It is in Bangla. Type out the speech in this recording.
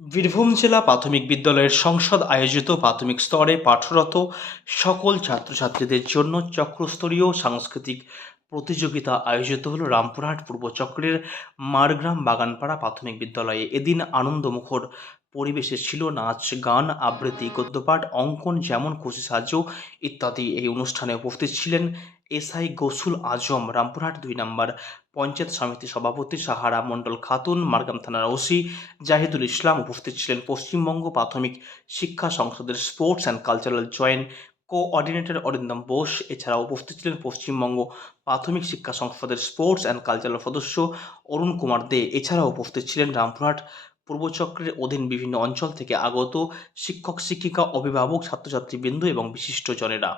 বীরভূম জেলা প্রাথমিক বিদ্যালয়ের সংসদ আয়োজিত প্রাথমিক স্তরে পাঠরত সকল ছাত্রছাত্রীদের জন্য চক্রস্তরীয় সাংস্কৃতিক প্রতিযোগিতা আয়োজিত হলো রামপুরহাট পূর্ব চক্রের মারগ্রাম বাগানপাড়া প্রাথমিক বিদ্যালয়ে। এদিন আনন্দমুখর পরিবেশে ছিল নাচ, গান, আবৃত্তি, গদ্যপাঠ, অঙ্কন, যেমন খুশি সাহায্য ইত্যাদি। এই অনুষ্ঠানে উপস্থিত ছিলেন এসআই গসুল আজম, রামপুরহাট ২ নম্বর পঞ্চায়েত সমিতি সভাপতি সাহারা মণ্ডল খাতুন, মারগ্রাম থানার ওসি জাহিদুল ইসলাম। উপস্থিত ছিলেন পশ্চিমবঙ্গ প্রাথমিক শিক্ষা সংসদের sports and cultural joint coordinator Arindam Bose. এছাড়াও উপস্থিত ছিলেন পশ্চিমবঙ্গ প্রাথমিক শিক্ষা সংসদের স্পোর্টস অ্যান্ড কালচারাল সদস্য অরুণ কুমার দে। এছাড়াও উপস্থিত ছিলেন রামপুরহাট পূর্বচক্রের অধীন বিভিন্ন অঞ্চল থেকে আগত শিক্ষক শিক্ষিকা, অভিভাবক, ছাত্রছাত্রীবৃন্দ এবং বিশিষ্টজনেরা।